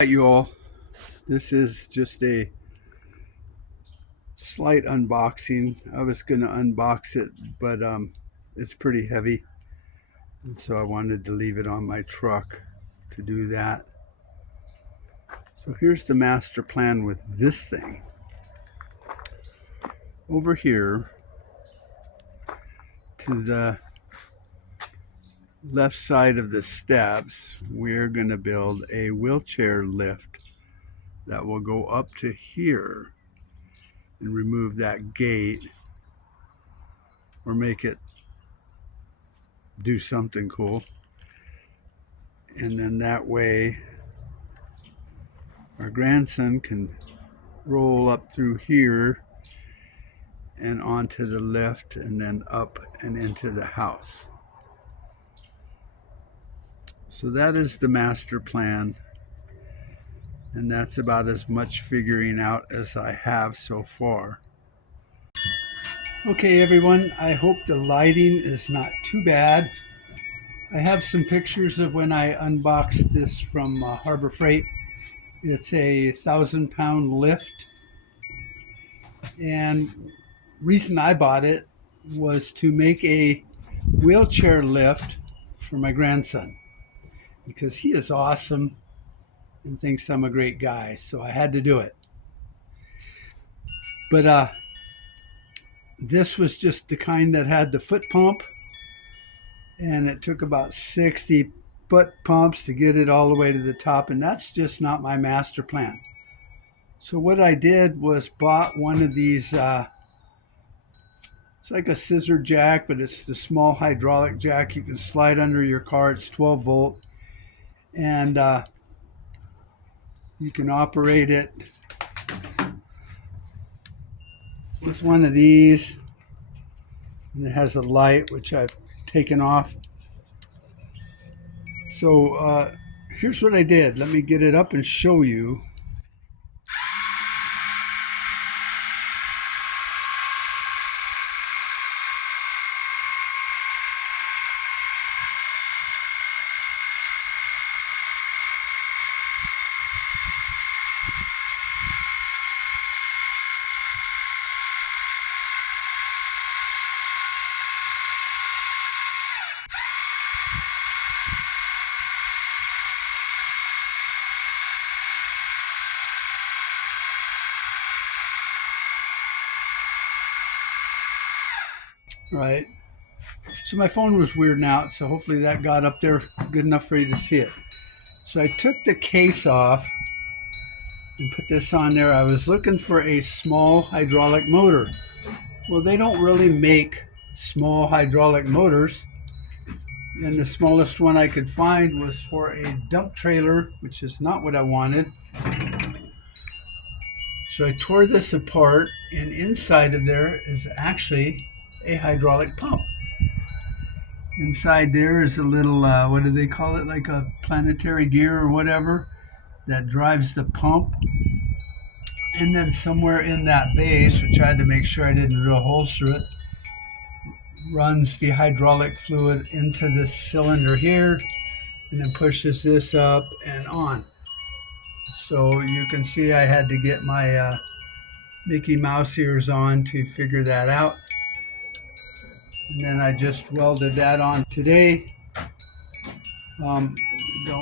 Hi, you all. This is just a slight unboxing. I was going to unbox it, but it's pretty heavy, and so I wanted to leave it on my truck to do that. So here's the master plan with this thing. Over here to the left side of the steps, we're going to build a wheelchair lift that will go up to here and remove that gate or make it do something cool. And then that way our grandson can roll up through here and onto the left and then up and into the house. So that is the master plan, and that's about as much figuring out as I have so far. Okay everyone, I hope the lighting is not too bad. I have some pictures of when I unboxed this from Harbor Freight. It's a 1,000-pound lift, and reason I bought it was to make a wheelchair lift for my grandson because he is awesome and thinks I'm a great guy, so I had to do it. But this was just the kind that had the foot pump, and it took about 60 foot pumps to get it all the way to the top, and that's just not my master plan. So what I did was bought one of these it's like a scissor jack, but it's the small hydraulic jack you can slide under your car. It's 12 volt, and you can operate it with one of these, and it has a light which I've taken off. So here's what I did. Let me get it up and show you. Right. So my phone was weirding out, so hopefully that got up there good enough for you to see it. So I took the case off and put this on there. I was looking for a small hydraulic motor. Well, they don't really make small hydraulic motors, and the smallest one I could find was for a dump trailer, which is not what I wanted. So I tore this apart, and inside of there is actually a hydraulic pump. Inside there is a little, what do they call it, like a planetary gear or whatever that drives the pump. And then somewhere in that base, which I had to make sure I didn't drill holes through it, runs the hydraulic fluid into this cylinder here and then pushes this up and on. So you can see I had to get my Mickey Mouse ears on to figure that out. And then I just welded that on today. Don't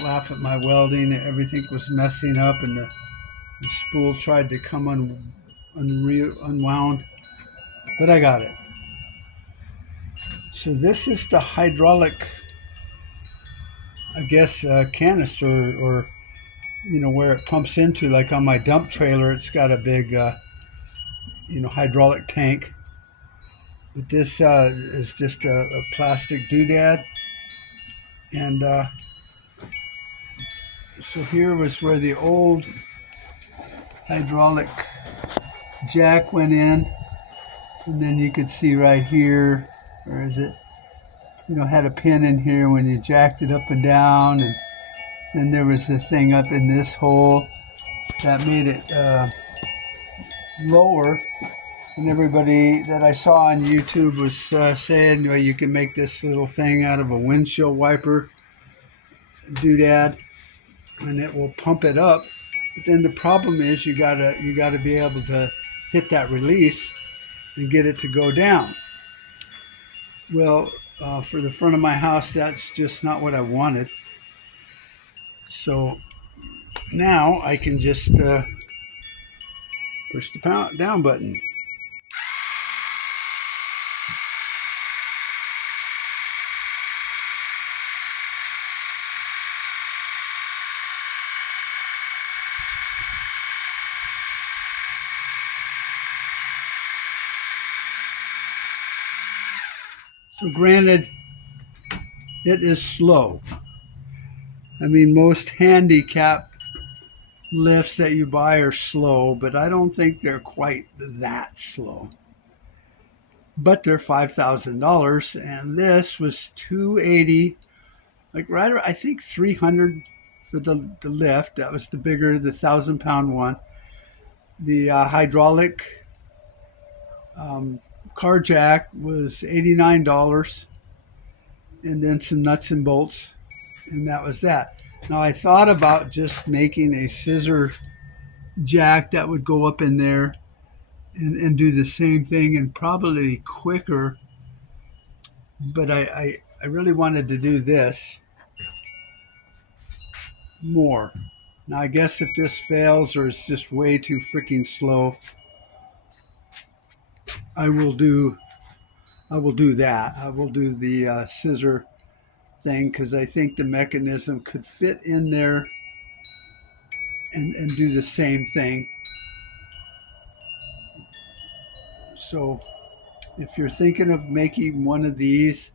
laugh at my welding. Everything was messing up, and the spool tried to come unwound, but I got it. So this is the hydraulic, I guess, canister, or where it pumps into. Like on my dump trailer, it's got a big hydraulic tank, but this is just a plastic doodad. And so here was where the old hydraulic jack went in, and then you could see right here, where is it, had a pin in here when you jacked it up and down, and then there was a thing up in this hole that made it lower. And everybody that I saw on YouTube was saying, well, you can make this little thing out of a windshield wiper doodad. and it will pump it up. But then the problem is you gotta be able to hit that release and get it to go down. Well, for the front of my house, that's just not what I wanted. So now I can just push the down button. So granted, it is slow. I mean, most handicap lifts that you buy are slow, but I don't think they're quite that slow. But they're $5,000, and this was $280, like right, I think 300 for the lift. That was the bigger, the 1,000-pound one. The hydraulic car jack was $89, and then some nuts and bolts, and that was that. Now I thought about just making a scissor jack that would go up in there and do the same thing and probably quicker, but I really wanted to do this more. Now I guess if this fails or it's just way too freaking slow, I will do that. I will do the scissor thing because I think the mechanism could fit in there and do the same thing. So if you're thinking of making one of these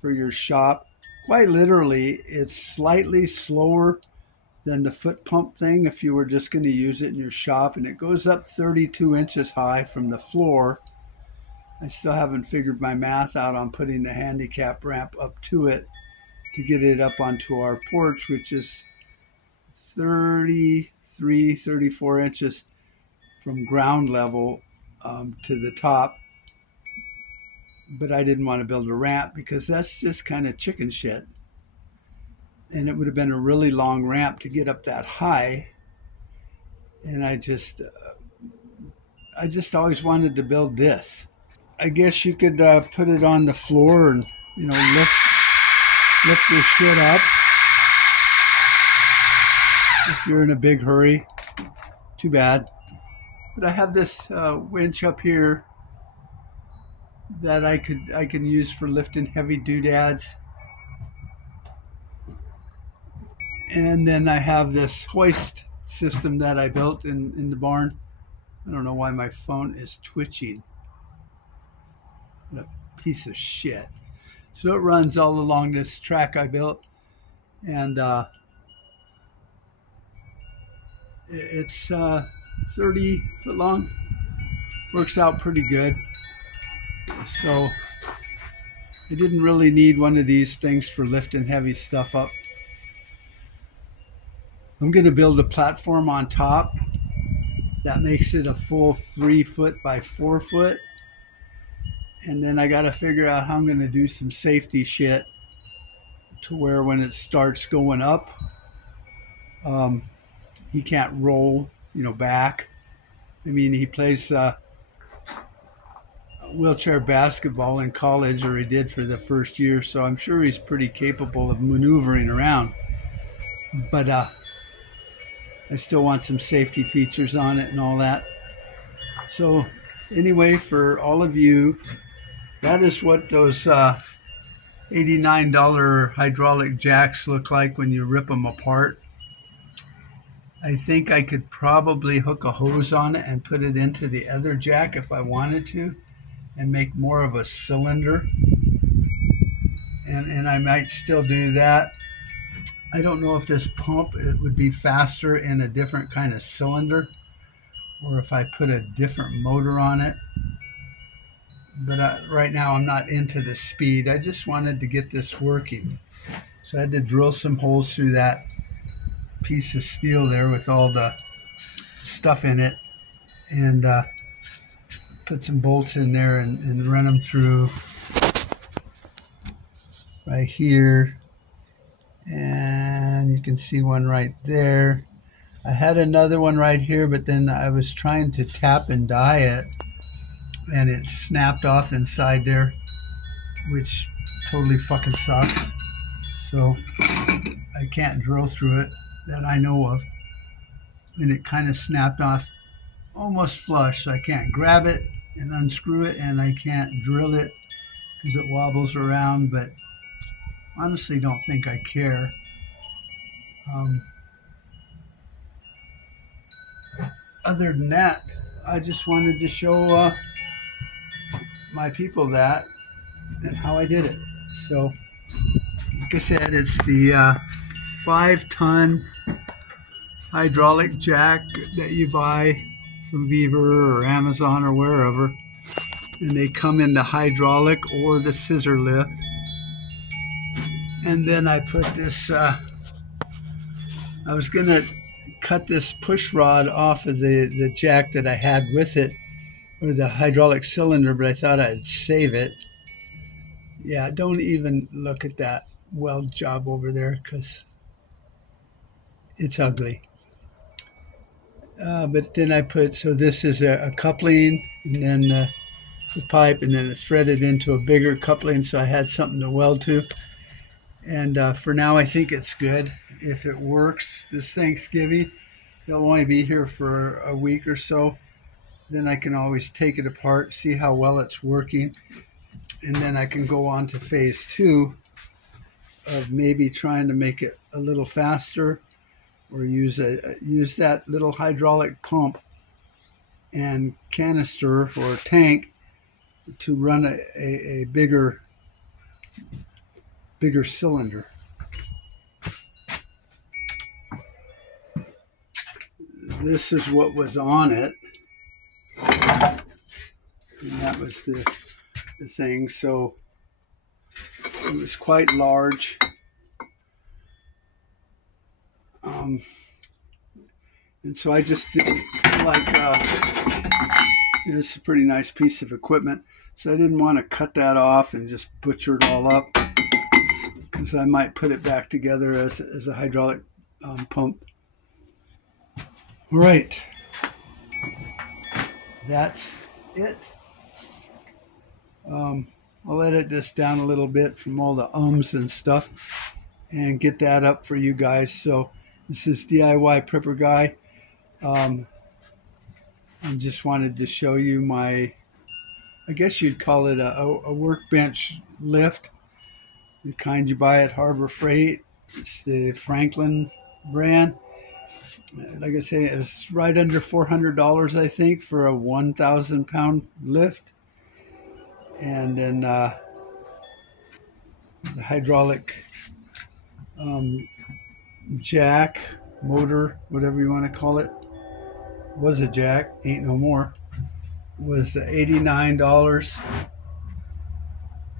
for your shop, quite literally, it's slightly slower than the foot pump thing if you were just going to use it in your shop, and it goes up 32 inches high from the floor. I still haven't figured my math out on putting the handicap ramp up to it to get it up onto our porch, which is 33, 34 inches from ground level to the top. But I didn't want to build a ramp because that's just kind of chicken shit. And it would have been a really long ramp to get up that high. And I just always wanted to build this. I guess you could put it on the floor and, lift your shit up. If you're in a big hurry, too bad. But I have this winch up here that I can use for lifting heavy doodads. And then I have this hoist system that I built in the barn. I don't know why my phone is twitching. What a piece of shit. So it runs all along this track I built. And it's 30 foot long. Works out pretty good. So I didn't really need one of these things for lifting heavy stuff up. I'm going to build a platform on top that makes it a full 3 foot by 4 foot. And then I got to figure out how I'm going to do some safety shit to where when it starts going up, he can't roll, back. I mean, he plays wheelchair basketball in college, or he did for the first year, so I'm sure he's pretty capable of maneuvering around. But I still want some safety features on it and all that. So anyway, for all of you, that is what those $89 hydraulic jacks look like when you rip them apart. I think I could probably hook a hose on it and put it into the other jack if I wanted to and make more of a cylinder. And I might still do that. I don't know if this pump, it would be faster in a different kind of cylinder or if I put a different motor on it. But right now I'm not into the speed. I just wanted to get this working. So I had to drill some holes through that piece of steel there with all the stuff in it and put some bolts in there and run them through right here And you can see one right there. I had another one right here, but then I was trying to tap and dye it, and it snapped off inside there, which totally fucking sucks. So I can't drill through it that I know of. And it kind of snapped off almost flush. So I can't grab it and unscrew it, and I can't drill it because it wobbles around, but honestly don't think I care. Other than that, I just wanted to show my people that and how I did it. So, like I said, it's the 5-ton hydraulic jack that you buy from Beaver or Amazon or wherever. And they come in the hydraulic or the scissor lift. And then I put this, I was going to cut this push rod off of the jack that I had with it, or the hydraulic cylinder, but I thought I'd save it. Yeah, don't even look at that weld job over there because it's ugly. But then I put, so this is a coupling, and then the pipe, and then it threaded into a bigger coupling, so I had something to weld to. And for now, I think it's good. If it works this Thanksgiving, they'll only be here for a week or so. Then I can always take it apart, see how well it's working, and then I can go on to phase 2 of maybe trying to make it a little faster, or use that little hydraulic pump and canister or tank to run a bigger cylinder. This is what was on it, and that was the thing. So it was quite large. And so I just didn't like, it's a pretty nice piece of equipment. So I didn't want to cut that off and just butcher it all up, because I might put it back together as a hydraulic pump. All right. That's it. I'll edit this down a little bit from all the ums and stuff and get that up for you guys. So this is DIY Prepper Guy. I just wanted to show you my, I guess you'd call it a workbench lift, the kind you buy at Harbor Freight. It's the Franklin brand. Like I say, it's right under $400, I think, for a 1,000-pound lift. And then the hydraulic jack, motor, whatever you want to call it, was a jack, ain't no more, was $89.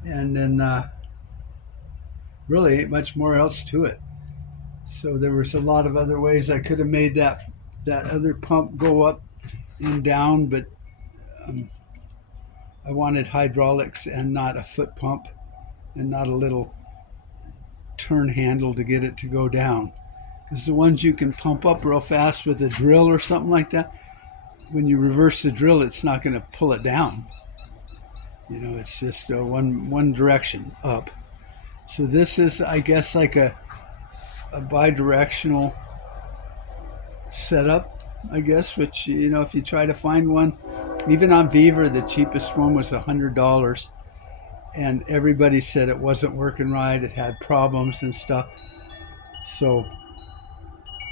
And then really ain't much more else to it. So there was a lot of other ways I could have made that other pump go up and down, but I wanted hydraulics and not a foot pump, and not a little turn handle to get it to go down. Because the ones you can pump up real fast with a drill or something like that, when you reverse the drill, it's not going to pull it down. You know, it's just one direction up. So this is, I guess, like a bi-directional setup, I guess, which, you know, if you try to find one, even on Beaver, the cheapest one was $100, and everybody said it wasn't working right, it had problems and stuff. So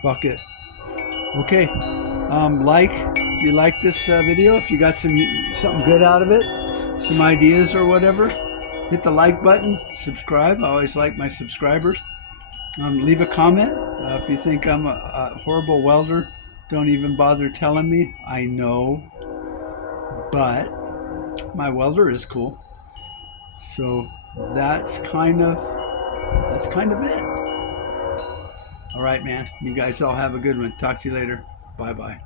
fuck it. Okay, if you like this video, if you got something good out of it, some ideas or whatever, hit the like button, subscribe. I always like my subscribers. Leave a comment. If you think I'm a horrible welder, don't even bother telling me. I know, but my welder is cool. So that's kind of it. All right, man. You guys all have a good one. Talk to you later. Bye-bye.